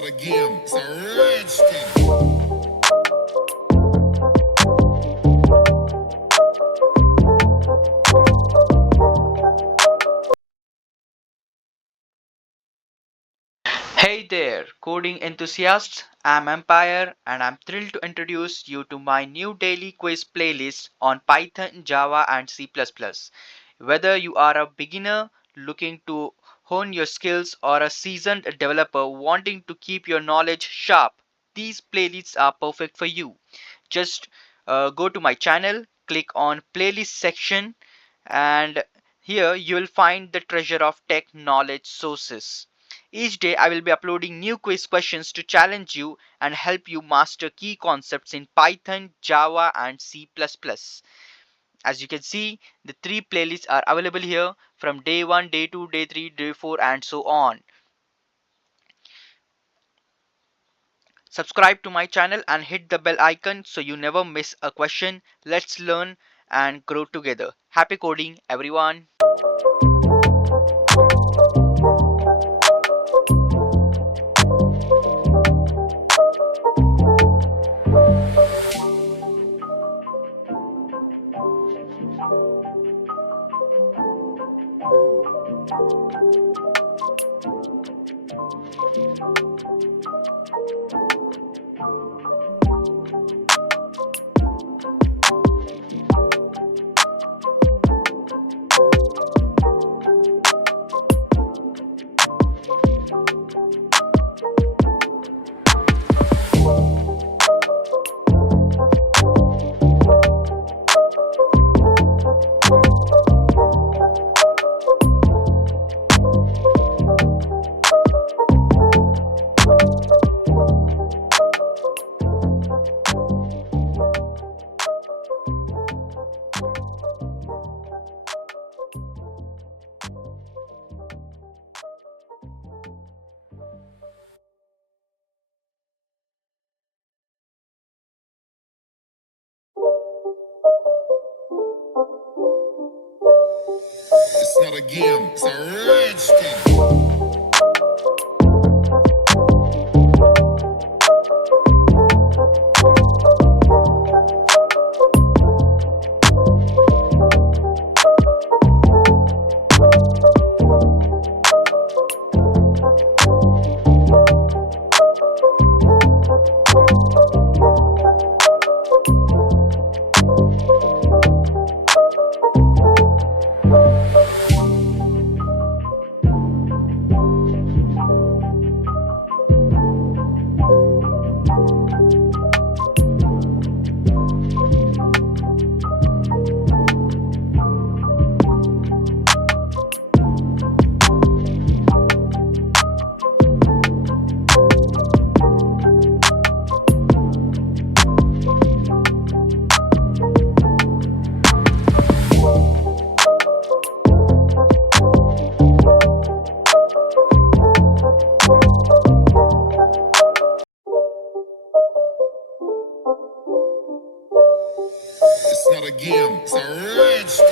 not a game, it's a rich thing. Hey there, coding enthusiasts. I'm Ampire and I'm thrilled to introduce you to my new daily quiz playlist on Python, Java, and C++. Whether you are a beginner looking to hone your skills or a seasoned developer wanting to keep your knowledge sharp, these playlists are perfect for you. Just go to my channel, click on playlist section, and here you will find the treasure of tech knowledge sources. Each day I will be uploading new quiz questions to challenge you and help you master key concepts in Python, Java, and C++. As you can see, the three playlists are available here from day 1, day 2, day 3, day 4, and so on. Subscribe to my channel and hit the bell icon so you never miss a question. Let's learn and grow together. Happy coding, everyone. It's not a game, it's a rich thing. It's not a game, it's a rich